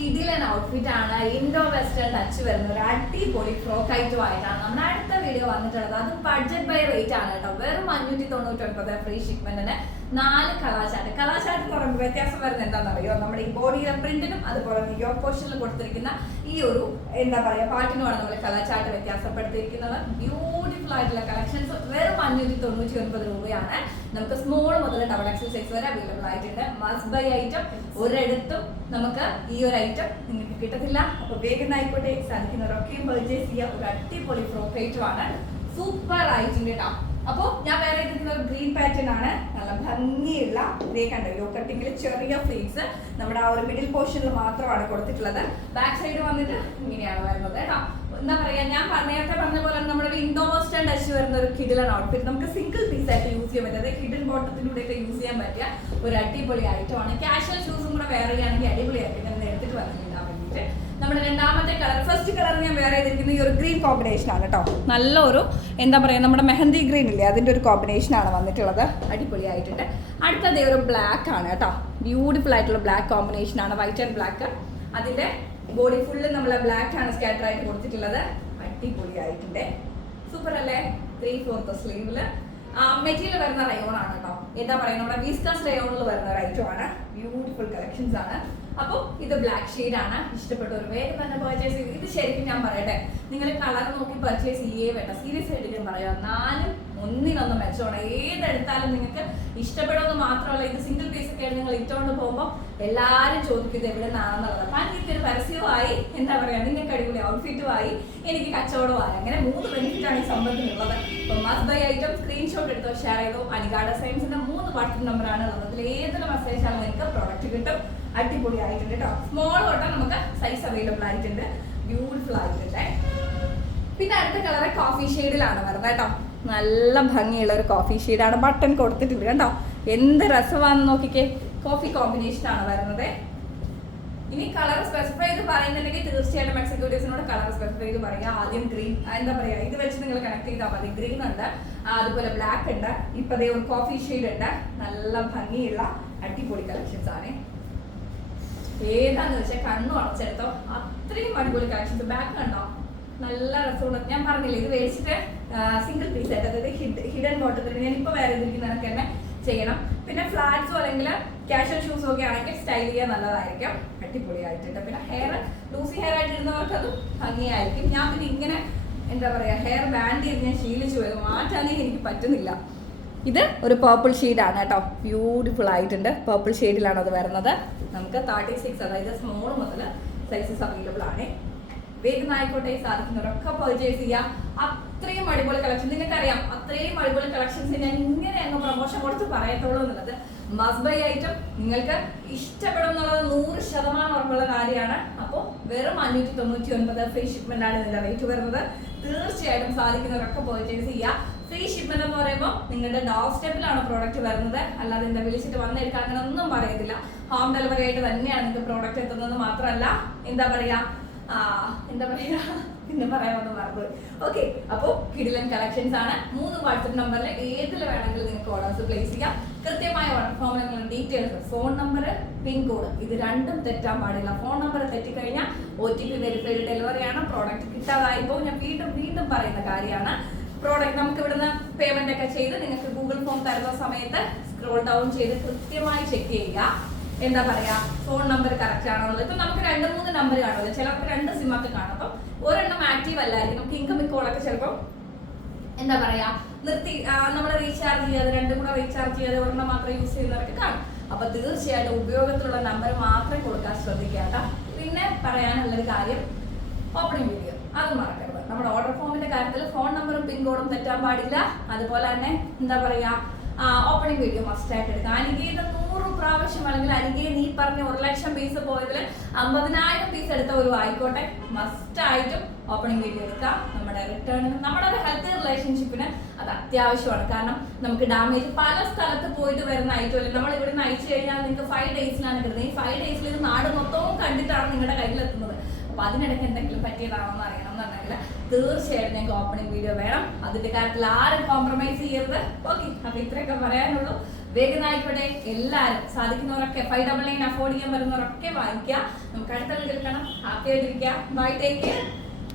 കിടിലൻ ഔട്ട്ഫിറ്റ് ആണ്. Indo western touch വരുന്ന ഒരു അടിപൊളി ഫ്രോക്ക് ഐറ്റം ആയിട്ടാണ് നമ്മുടെ അടുത്ത വീഡിയോ വന്നിട്ടുള്ളത്. അത് ബഡ്ജറ്റ് ബൈ റേറ്റ് ആണ് കേട്ടോ. വെറും അഞ്ഞൂറ്റി തൊണ്ണൂറ്റി ഒൻപത് ഫ്രീ ഷിപ്മെന്റിന് നാല് കളാചാട്ട് കളാചാട്ട് എന്ന് പറയുമ്പോൾ വ്യത്യാസം വരുന്നത് എന്താണെന്നറിയോ? നമ്മുടെ ഈ ബോഡിയിലെ പ്രിന്റിനും അതുപോലെ തന്നെ യോ പോർഷനിൽ കൊടുത്തിരിക്കുന്ന ഈ ഒരു എന്താ പറയുക പാട്ടിനുമാണ് നമ്മൾ കളാചാട്ട് വ്യത്യാസപ്പെടുത്തിയിരിക്കുന്നത്. ബ്യൂട്ടിഫുൾ ആയിട്ടുള്ള കളക്ഷൻസ് വെറും അഞ്ഞൂറ്റി തൊണ്ണൂറ്റി ഒൻപത് രൂപയാണ്. നമുക്ക് സ്മോൾ മുതൽ ഡബിൾ എക്സൽ സൈസ് വരെ അവൈലബിൾ ആയിട്ടുണ്ട്. മസ് ബൈ ഐറ്റം ഒരിടത്തും നമുക്ക് ഈ ഒരു ഐറ്റം നിങ്ങൾക്ക് കിട്ടത്തില്ല. അപ്പൊ വേഗം ആയിക്കോട്ടെ. സാധിക്കുന്നവരൊക്കെയും പെർച്ചേസ് ചെയ്യുക. ഒരു അടിപൊളി ഫ്രോക്ക് ആണ്. സൂപ്പർ ആയിട്ടുണ്ട് കേട്ടോ അപ്പോ ഞാൻ വേറെ എടുക്കുന്ന ഗ്രീൻ പാറ്റേൺ ആണ്. നല്ല ഭംഗിയുള്ള ഇതേ കണ്ടോ? യോ കട്ടിങ്ങിൽ ചെറിയ ഫ്ലീറ്റ്സ് നമ്മുടെ ആ ഒരു മിഡിൽ പോർഷനിൽ മാത്രമാണ് കൊടുത്തിട്ടുള്ളത്. ബാക്ക് സൈഡ് വന്നിട്ട് ഇങ്ങനെയാണ് വരുന്നത് കേട്ടോ. എന്താ പറയാ ഞാൻ നേരത്തെ പറഞ്ഞ പോലെ നമ്മുടെ ഇൻഡോ വെസ്റ്റേൺ ടച്ച് വരുന്ന ഒരു കിഡിലൻ ഔട്ട്ഫിറ്റ് നമുക്ക് സിംഗിൾ പീസ് ആയിട്ട് യൂസ് ചെയ്യാൻ പറ്റുന്നത് ഹിഡൻ ബോട്ടത്തിലൂടെ ഒക്കെ യൂസ് ചെയ്യാൻ പറ്റിയ ഒരു അടിപൊളി ഐറ്റം ആണ്. കാഷ്വൽ ഷൂസും കൂടെ വേറെ ആണെങ്കിൽ അടിപൊളിയായിട്ട് ഞാൻ എടുത്തിട്ട് വന്നിട്ടുണ്ടാൻ വേണ്ടിയിട്ട് നമ്മുടെ രണ്ടാമത്തെ കളർ ഫസ്റ്റ് കളർ ഞാൻ വേറെ ചെയ്തിരിക്കുന്നത് ഈ ഒരു ഗ്രീൻ കോമ്പിനേഷൻ ആണ് കേട്ടോ നല്ലൊരു എന്താ പറയുക നമ്മുടെ മെഹന്തി ഗ്രീൻ ഇല്ലേ? അതിന്റെ ഒരു കോമ്പിനേഷൻ ആണ് വന്നിട്ടുള്ളത്. അടിപൊളിയായിട്ടുണ്ട്. അടുത്തത് ഒരു ബ്ലാക്ക് ആണ് കേട്ടോ ബ്യൂട്ടിഫുൾ ആയിട്ടുള്ള ബ്ലാക്ക് കോമ്പിനേഷൻ ആണ്. വൈറ്റ് ആൻഡ് ബ്ലാക്ക് അതിന്റെ ബോഡി ഫുള്ള് നമ്മൾ ബ്ലാക്ക് ആണ് സ്കാറ്റർ ആയിട്ട് കൊടുത്തിട്ടുള്ളത്. അടിപൊളിയായിട്ടുണ്ട്. സൂപ്പർ അല്ലേ? ത്രീ ഫോർത്ത് സ്ലീവിൽ മെറ്റീരിയൽ വരുന്ന റയോൺ ആണ് കേട്ടോ എന്താ പറയുക നമ്മുടെ വീസ്കാസ് റയോണിൽ വരുന്ന റൈറ്റോ ആണ്. ബ്യൂട്ടിഫുൾ കളക്ഷൻസ് ആണ്. അപ്പോൾ ഇത് ബ്ലാക്ക് ഷെയ്ഡ് ആണ്. ഇഷ്ടപ്പെട്ടവർ വേഗം തന്നെ പർച്ചേസ് ചെയ്ത് ഇത് ശരിക്കും ഞാൻ പറയട്ടെ നിങ്ങൾ കളർ നോക്കി പർച്ചേസ് ചെയ്യേ വേണ്ട. സീരിയസ് ആയിട്ട് ഞാൻ പറയാം. നാലും ഒന്നിനൊന്ന് മെച്ചമാണ് ഏതെടുത്താലും നിങ്ങൾക്ക് ഇഷ്ടപ്പെടുമെന്ന് മാത്രമല്ല ഇത് സിംഗിൾ പീസ് ഒക്കെ നിങ്ങൾ ഇട്ടുകൊണ്ട് പോകുമ്പോൾ എല്ലാവരും ചോദിക്കുന്നത് എവിടെ നിന്നാണെന്നുള്ളത് അപ്പം എനിക്കൊരു ഒരു പരസ്യമായി എന്താ പറയുക നിങ്ങൾക്ക് അടിപൊളി ഔട്ട്ഫിറ്റുമായി എനിക്ക് കച്ചവടമായി അങ്ങനെ മൂന്ന് ബെനിഫിറ്റ് ആണ് ഈ സമ്പത്തിനുള്ളത് അപ്പം മസ്റ്റ് ബൈ ഐറ്റം സ്ക്രീൻഷോട്ട് എടുത്തോ ഷെയർ ചെയ്തോ അനികാട സയൻസിന്റെ മൂന്ന് വാട്സപ്പ് നമ്പറാണ് ഉള്ളത്. അതിൽ ഏതൊരു മെസ്സേജ് ആണെങ്കിലും നിങ്ങൾക്ക് പ്രോഡക്റ്റ് കിട്ടും. അടിപൊളി ആയിട്ടുണ്ട് കേട്ടോ സ്മോൾ തൊട്ടാൽ നമുക്ക് സൈസ് അവൈലബിൾ ആയിട്ടുണ്ട്. ബ്യൂട്ടിഫുൾ ആയിട്ടുണ്ട്. പിന്നെ അടുത്ത കളറ് കോഫി ഷെയ്ഡിലാണ് വരുന്നത് കേട്ടോ. നല്ല ഭംഗിയുള്ള ഒരു കോഫി ഷെയ്ഡാണ് ബട്ടൺ കൊടുത്തിട്ടുണ്ട് കേട്ടോ. എന്ത് രസമാണെന്ന് നോക്കിക്കേ. കോഫി കോമ്പിനേഷൻ ആണ് വരുന്നത്. ഇനി കളർ സ്പെസിഫൈ ചെയ്ത് പറയുന്നുണ്ടെങ്കിൽ തീർച്ചയായിട്ടും എക്സിക്യൂട്ടീവ്സിനോട് കളർ സ്പെസിഫൈ ചെയ്ത് പറയാം ആദ്യം ഗ്രീൻ എന്താ പറയാ ഇത് വെച്ച് നിങ്ങൾ കണക്ട് ചെയ്താൽ മതി. ഗ്രീൻ ഉണ്ട് അതുപോലെ ബ്ലാക്ക് ഉണ്ട്. ഇപ്പൊ ദേ ഒരു കോഫി ഷെയ്ഡ് ഉണ്ട്. നല്ല ഭംഗിയുള്ള അടിപൊളി കളക്ഷൻസ് ആണ്. ഏതാന്ന് വെച്ചാൽ കണ്ണു അടച്ചെടുത്തോ. അത്രയും അടിപൊളി കളക്ഷൻസ് ബാക്ക് കണ്ടോ? നല്ല രസമുണ്ട്. ഞാൻ പറഞ്ഞില്ലേ ഇത് മേടിച്ചിട്ട് സിംഗിൾ പീസ് ആയിട്ട് അതായത് ഹിഡൻ ബോട്ടത്തിൽ ഞാൻ ഇപ്പൊ വേറെ ഇതിരിക്കുന്നതൊക്കെ തന്നെ ചെയ്യണം. പിന്നെ ഫ്ലാറ്റ്സോ അല്ലെങ്കിൽ കാഷ്വൽ ഷൂസോ ഒക്കെ ആണെങ്കിൽ സ്റ്റൈൽ ചെയ്യാൻ നല്ലതായിരിക്കും. അടിപൊളിയായിട്ടുണ്ട്. പിന്നെ ഹെയർ ലൂസി ഹെയർ ആയിട്ട് ഇടുന്നവർക്ക് അത് ഭംഗിയായിരിക്കും. ഞാൻ പിന്നെ ഇങ്ങനെ എന്താ പറയാ ഹെയർ ബാൻഡ് ചെയ്ത് ഞാൻ ശീലിച്ചു പോയത്. മാറ്റാനേ എനിക്ക് പറ്റുന്നില്ല. ഇത് ഒരു പേർപ്പിൾ ആണ് കേട്ടോ. ബ്യൂട്ടിഫുൾ ആയിട്ടുണ്ട്. പേർപ്പിൾ ഷെയ്ഡിലാണ് അത് വരുന്നത്. നമുക്ക് തേർട്ടി സിക്സ് അതായത് സ്മോൾ മുതൽ സൈസസ് അവൈലബിൾ ആണ്. വേഗം ആയിക്കോട്ടെ സാധിക്കുന്നവരൊക്കെ പർച്ചേസ് ചെയ്യാം. അത്രയും അടിപൊളി കളക്ഷൻ നിങ്ങൾക്കറിയാം അത്രയും അടിപൊളി കളക്ഷൻസ് ഞാൻ ഇങ്ങനെ അങ്ങ് പ്രൊമോഷൻ കൊടുത്ത് പറയത്തുള്ളൂ എന്നുള്ളത് മസ്റ്റ് ബൈ ഐറ്റം നിങ്ങൾക്ക് ഇഷ്ടപ്പെടും എന്നുള്ളത് നൂറ് ശതമാനം ഉറപ്പുള്ള കാര്യമാണ്. അപ്പോൾ വെറും അഞ്ഞൂറ്റി തൊണ്ണൂറ്റി ഒൻപത് ഫ്രീ ഷിപ്മെന്റ് ആണ് ഇതിന്റെ റേറ്റ് വരുന്നത്. തീർച്ചയായിട്ടും സാധിക്കുന്നവരൊക്കെ പർച്ചേസ് ചെയ്യുക ഫ്രീ ഷിപ്മെന്റ് എന്ന് പറയുമ്പോൾ നിങ്ങളുടെ ഡോർ സ്റ്റെപ്പിലാണ് പ്രോഡക്റ്റ് വരുന്നത്. അല്ലാതെ എന്താ വിളിച്ചിട്ട് വന്നെടുക്കാൻ അങ്ങനെ ഒന്നും പറയത്തില്ല. ഹോം ഡെലിവറി ആയിട്ട് തന്നെയാണ് നിങ്ങൾക്ക് പ്രോഡക്റ്റ് എത്തുന്നത് മാത്രമല്ല എന്താ പറയാ? എന്താ പറയാ? പിന്നെ പറയാമെന്ന് മറന്നു ഓക്കെ അപ്പോൾ കിഡിലൻ കളക്ഷൻസ് ആണ്. മൂന്ന് വാട്സപ്പ് നമ്പറിൽ ഏതിൽ വേണമെങ്കിലും നിങ്ങൾക്ക് ഓർഡേഴ്സ് പ്ലേസ് ചെയ്യാം. കൃത്യമായ ഓർഡർ ഫോമിൽ നിങ്ങളുടെ ഡീറ്റെയിൽസ് ഫോൺ നമ്പർ പിൻകോഡ് ഇത് രണ്ടും തെറ്റാൻ പാടില്ല. ഫോൺ നമ്പർ തെറ്റിക്കഴിഞ്ഞാൽ ഒ ടി പി വെരിഫൈഡ് ഡെലിവറിയാണ് പ്രോഡക്റ്റ് കിട്ടാതായപ്പോൾ ഞാൻ വീണ്ടും വീണ്ടും പറയുന്ന കാര്യമാണ്. പ്രോഡക്റ്റ് നമുക്ക് ഇവിടുന്ന് പേയ്മെന്റ് ഒക്കെ ചെയ്ത് നിങ്ങൾക്ക് ഗൂഗിൾ ഫോം തരുന്ന സമയത്ത് സ്ക്രോൾ ഡൗൺ ചെയ്ത് കൃത്യമായി ചെക്ക് ചെയ്യുക. എന്താ പറയാ? ഫോൺ നമ്പർ കറക്റ്റ് ആണോ ഇപ്പൊ നമുക്ക് രണ്ട് മൂന്ന് നമ്പർ കാണുമല്ലോ. ചിലർക്ക് രണ്ട് സിം ഒക്കെ കാണും. അപ്പം ഒരെണ്ണം ആക്റ്റീവ് അല്ലായിരിക്കും. നമുക്ക് ഇൻകം കോളൊക്കെ ചിലപ്പോൾ എന്താ പറയാ? നിർത്തി നമ്മൾ റീചാർജ് ചെയ്യാതെ രണ്ടും കൂടെ റീചാർജ് ചെയ്യാതെ ഒരെണ്ണം മാത്രം യൂസ് ചെയ്യുന്നവർക്ക് കാണും. അപ്പൊ തീർച്ചയായിട്ടും ഉപയോഗത്തിലുള്ള നമ്പർ മാത്രം കൊടുക്കാൻ ശ്രദ്ധിക്കുക പിന്നെ പറയാനുള്ളൊരു കാര്യം ഓപ്പണിംഗ് വീഡിയോ അത് മറക്കരുത്. നമ്മുടെ ഓർഡർ ഫോമിന്റെ കാര്യത്തിൽ ഫോൺ നമ്പറും പിൻ കോഡും തെറ്റാൻ പാടില്ല. അതുപോലെ തന്നെ എന്താ പറയാ ഓപ്പണിംഗ് വീഡിയോ മസ്റ്റ് ആയിട്ട് എടുക്കാം. അനികയുടെ നൂറ് പ്രാവശ്യം അല്ലെങ്കിൽ അനികയെ നീ പറഞ്ഞ ഒരു ലക്ഷം പീസ് പോയതിൽ അമ്പതിനായിരം പീസ് എടുത്ത ഒരു ആയിക്കോട്ടെ. മസ്റ്റ് ആയിട്ടും ഓപ്പണിംഗ് വീഡിയോ എടുക്കാം. നമ്മുടെ റിട്ടേണിന് നമ്മുടെ ഒരു ഹെൽത്തി റിലേഷൻഷിപ്പിന് അത് അത്യാവശ്യമാണ്. കാരണം നമുക്ക് ഡാമേജ് പല സ്ഥലത്ത് പോയിട്ട് വരുന്ന ഐറ്റം നമ്മൾ ഇവിടെ നിന്ന് അയച്ചു കഴിഞ്ഞാൽ നിങ്ങൾക്ക് ഫൈവ് ഡേയ്സിലാണ് കിട്ടുന്നത്. ഈ ഫൈവ് ഡേയ്സിൽ ഇത് നാട് മൊത്തവും കണ്ടിട്ടാണ് നിങ്ങളുടെ കയ്യിലെത്തുന്നത്. അപ്പൊ അതിനിടയ്ക്ക് എന്തെങ്കിലും പറ്റിയതാണോ എന്ന് അറിയണം എന്നുണ്ടെങ്കിൽ തീർച്ചയായിട്ടും ഞങ്ങൾക്ക് ഓപ്പണിംഗ് വീഡിയോ വേണം. അതിന്റെ കാര്യത്തിൽ ആരും കോംപ്രമൈസ് ചെയ്യരുത്. ഓക്കെ അപ്പൊ ഇത്രയൊക്കെ പറയാനുള്ളൂ. വേഗം ആയിക്കോട്ടെ എല്ലാവരും സാധിക്കുന്നവരൊക്കെ ഫൈവ് ഡബിൾ നയൻ അഫോർഡ് ചെയ്യാൻ വരുന്നവരൊക്കെ വാങ്ങിക്കുക. നമുക്ക് അടുത്ത വീഡിയോ കാണാം. ഹാപ്പി ആയിട്ടിരിക്കുക ബൈ ടേക്ക് കെയർ